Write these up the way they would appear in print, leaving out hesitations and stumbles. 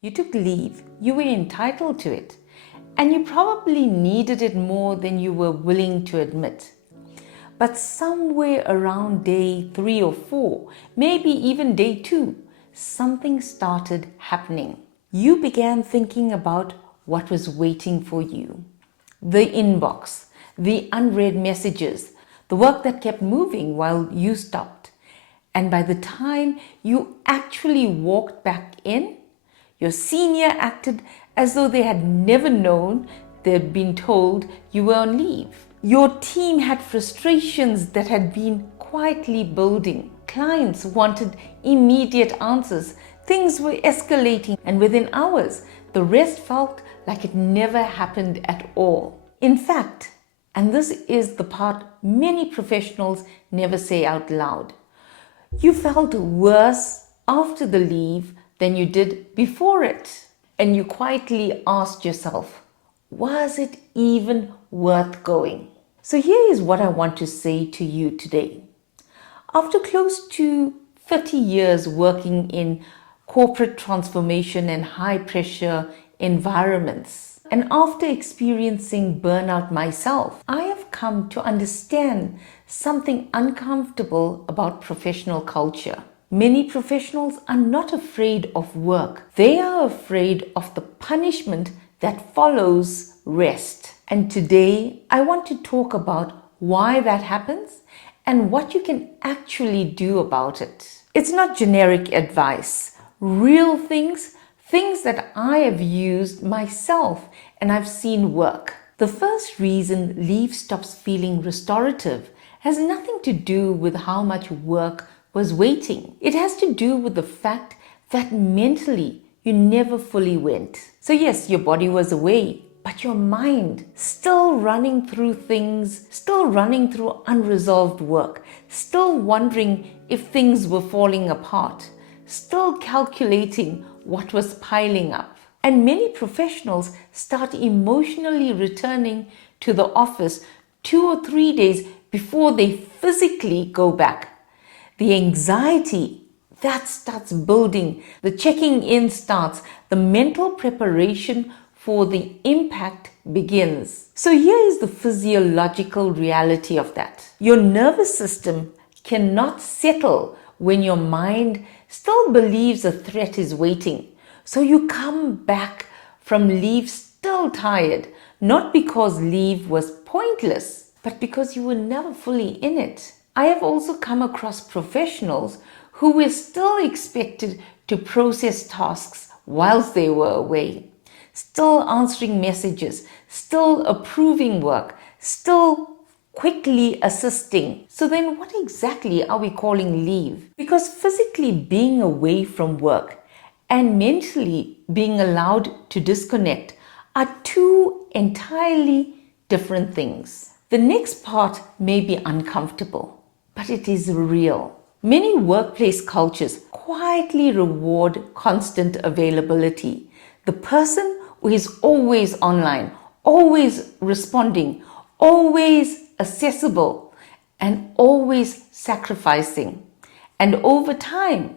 You took leave, you were entitled to it, and you probably needed it more than you were willing to admit. But somewhere around day 3 or 4, maybe even day 2, something started happening. You began thinking about what was waiting for you. The inbox, the unread messages, the work that kept moving while you stopped. And by the time you actually walked back in, your senior acted as though they had never known they'd been told you were on leave. Your team had frustrations that had been quietly building. Clients wanted immediate answers. Things were escalating, and within hours, the rest felt like it never happened at all. In fact, and this is the part many professionals never say out loud, you felt worse after the leave than you did before it. And you quietly asked yourself, was it even worth going? So here is what I want to say to you today. After close to 30 years working in corporate transformation and high pressure environments, and after experiencing burnout myself, I have come to understand something uncomfortable about professional culture. Many professionals are not afraid of work. They are afraid of the punishment that follows rest. And today, I want to talk about why that happens and what you can actually do about it. It's not generic advice. Real things that I have used myself and I've seen work. The first reason leave stops feeling restorative has nothing to do with how much work was waiting. It has to do with the fact that mentally you never fully went. So yes, your body was away, but your mind still running through things, still running through unresolved work, still wondering if things were falling apart, still calculating what was piling up. And many professionals start emotionally returning to the office 2 or 3 days before they physically go back. The anxiety, that starts building. The checking in starts. The mental preparation for the impact begins. So here is the physiological reality of that. Your nervous system cannot settle when your mind still believes a threat is waiting. So you come back from leave still tired, not because leave was pointless, but because you were never fully in it. I have also come across professionals who were still expected to process tasks whilst they were away, still answering messages, still approving work, still quickly assisting. So then what exactly are we calling leave? Because physically being away from work and mentally being allowed to disconnect are two entirely different things. The next part may be uncomfortable, but it is real. Many workplace cultures quietly reward constant availability. The person who is always online, always responding, always accessible, and always sacrificing. And over time,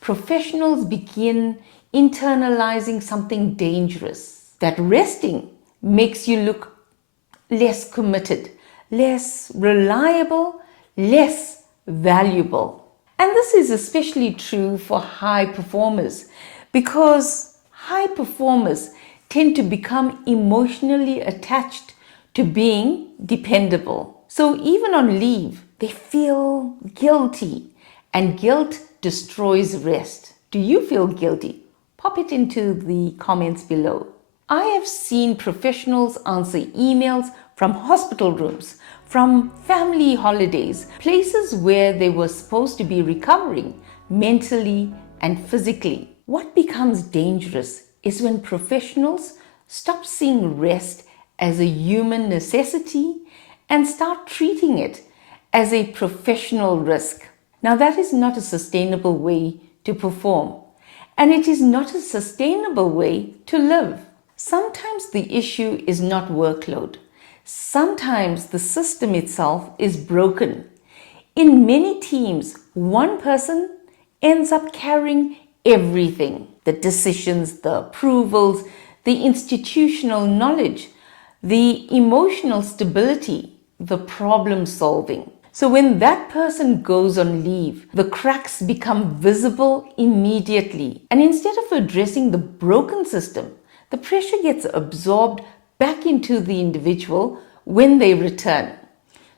professionals begin internalizing something dangerous, that resting makes you look less committed, less reliable, less valuable. And this is especially true for high performers because high performers tend to become emotionally attached to being dependable. So even on leave, they feel guilty, and guilt destroys rest. Do you feel guilty? Pop it into the comments below. I have seen professionals answer emails from hospital rooms, from family holidays, places where they were supposed to be recovering mentally and physically. What becomes dangerous is when professionals stop seeing rest as a human necessity and start treating it as a professional risk. Now that is not a sustainable way to perform, and it is not a sustainable way to live. Sometimes the issue is not workload. Sometimes the system itself is broken. In many teams, one person ends up carrying everything. the decisions, the approvals, the institutional knowledge, the emotional stability, the problem solving. So when that person goes on leave, the cracks become visible immediately. And instead of addressing the broken system, the pressure gets absorbed back into the individual when they return.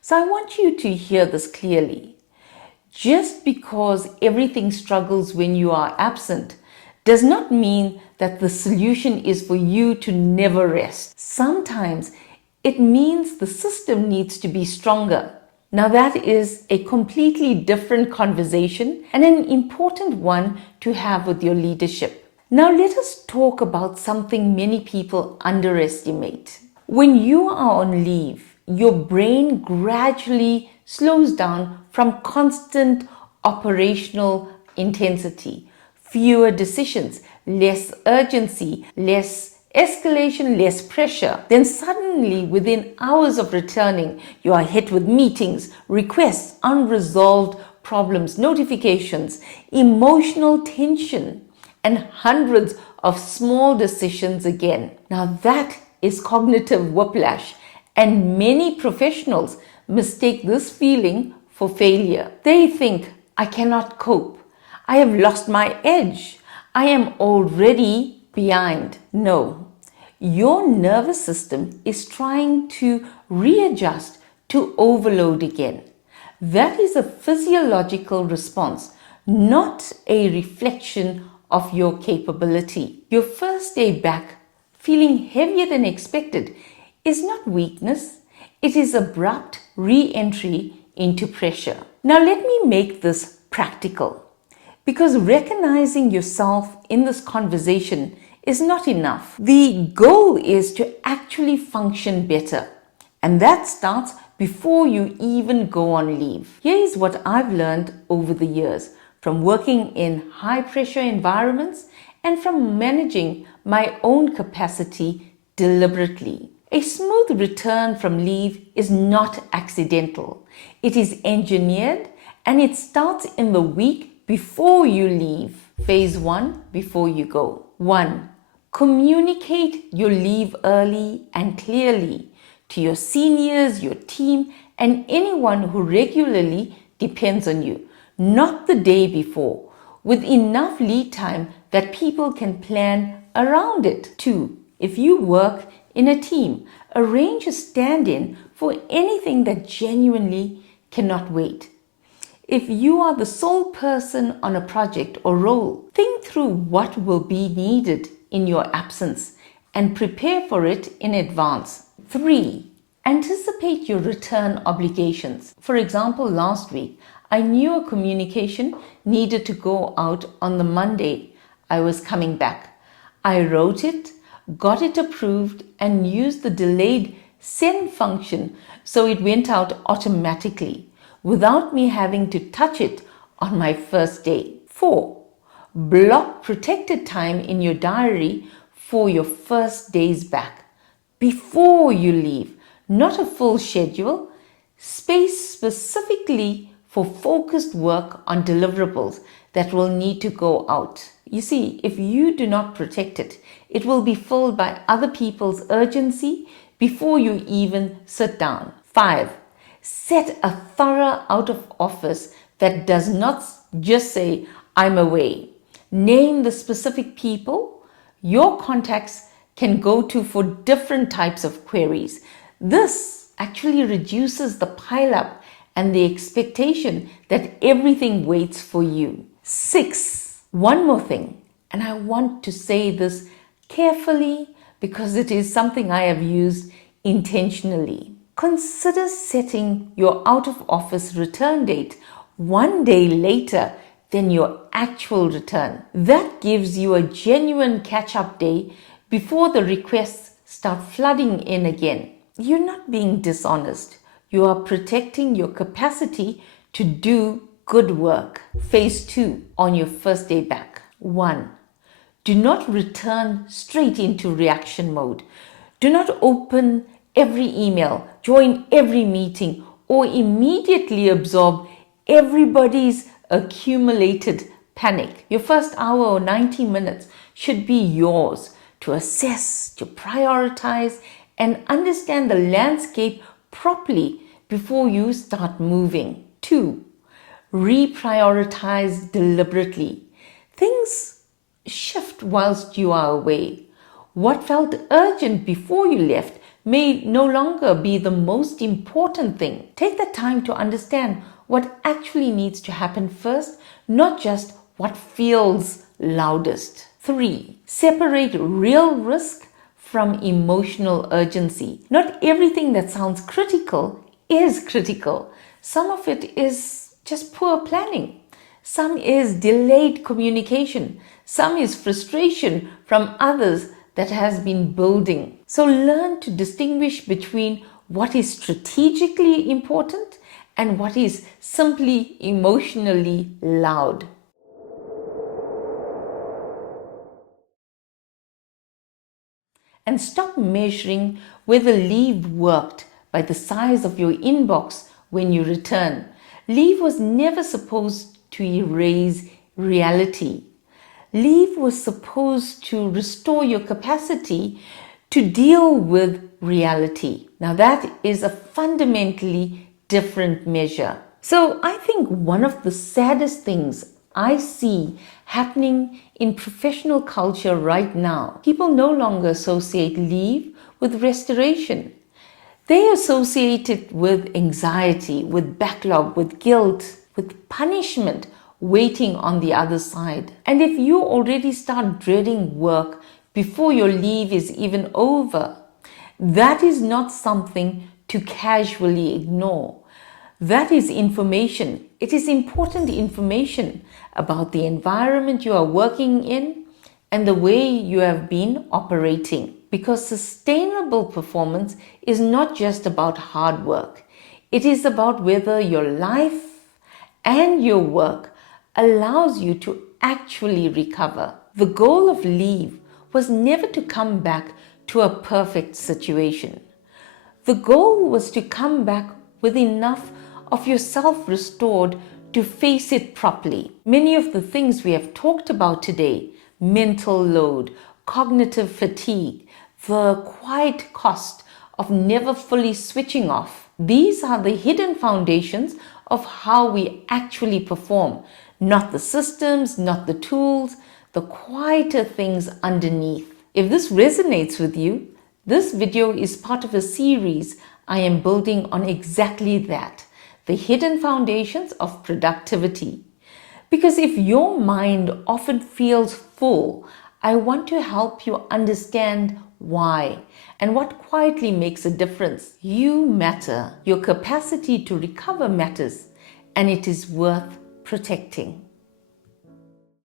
So I want you to hear this clearly. Just because everything struggles when you are absent does not mean that the solution is for you to never rest. Sometimes it means the system needs to be stronger. Now that is a completely different conversation and an important one to have with your leadership. Now let us talk about something many people underestimate. When you are on leave, your brain gradually slows down from constant operational intensity, fewer decisions, less urgency, less escalation, less pressure. Then suddenly, within hours of returning, you are hit with meetings, requests, unresolved problems, notifications, emotional tension, and hundreds of small decisions again. Now that is cognitive whiplash, and many professionals mistake this feeling for failure. They think, I cannot cope. I have lost my edge. I am already behind. No, your nervous system is trying to readjust to overload again. That is a physiological response, not a reflection of your capability. Your first day back, feeling heavier than expected, is not weakness. It is abrupt re-entry into pressure. Now let me make this practical, because recognizing yourself in this conversation is not enough. The goal is to actually function better, and that starts before you even go on leave. Here is what I've learned over the years from working in high pressure environments and from managing my own capacity deliberately. A smooth return from leave is not accidental. It is engineered, and it starts in the week before you leave. Phase 1, before you go. 1. Communicate your leave early and clearly to your seniors, your team, and anyone who regularly depends on you, not the day before, with enough lead time that people can plan around it. 2. If you work in a team, arrange a stand-in for anything that genuinely cannot wait. If you are the sole person on a project or role, think through what will be needed in your absence and prepare for it in advance. 3. Anticipate your return obligations. For example, last week, I knew a communication needed to go out on the Monday I was coming back. I wrote it, got it approved, and used the delayed send function so it went out automatically without me having to touch it on my first day. 4. Block protected time in your diary for your first days back before you leave. Not a full schedule, space specifically for focused work on deliverables that will need to go out. You see, if you do not protect it, it will be filled by other people's urgency before you even sit down. 5. Set a thorough out of office that does not just say, I'm away. Name the specific people your contacts can go to for different types of queries. This actually reduces the pileup and the expectation that everything waits for you. 6. One more thing, and I want to say this carefully because it is something I have used intentionally. Consider setting your out of office return date one day later than your actual return. That gives you a genuine catch-up day before the requests start flooding in again. You're not being dishonest. You are protecting your capacity to do good work. Phase 2, on your first day back. 1. Do not return straight into reaction mode. Do not open every email, join every meeting, or immediately absorb everybody's accumulated panic. Your first hour or 90 minutes should be yours to assess, to prioritize, and understand the landscape properly before you start moving. 2. Reprioritize deliberately. Things shift whilst you are away. What felt urgent before you left may no longer be the most important thing. Take the time to understand what actually needs to happen first, not just what feels loudest. 3. Separate real risk from emotional urgency. Not everything that sounds critical is critical. Some of it is just poor planning. Some is delayed communication. Some is frustration from others that has been building. So learn to distinguish between what is strategically important and what is simply emotionally loud. And stop measuring whether leave worked by the size of your inbox when you return. Leave was never supposed to erase reality. Leave was supposed to restore your capacity to deal with reality. Now that is a fundamentally different measure. So I think one of the saddest things I see happening in professional culture right now, people no longer associate leave with restoration. They associate it with anxiety, with backlog, with guilt, with punishment waiting on the other side. And if you already start dreading work before your leave is even over, that is not something to casually ignore. That is information. It is important information about the environment you are working in and the way you have been operating. Because sustainable performance is not just about hard work. It is about whether your life and your work allows you to actually recover. The goal of leave was never to come back to a perfect situation. The goal was to come back with enough of yourself restored to face it properly. Many of the things we have talked about today, mental load, cognitive fatigue, the quiet cost of never fully switching off, these are the hidden foundations of how we actually perform. Not the systems, not the tools, the quieter things underneath. If this resonates with you, this video is part of a series I am building on exactly that, the hidden foundations of productivity. Because if your mind often feels full, I want to help you understand why and what quietly makes a difference. You matter. Your capacity to recover matters, and it is worth protecting.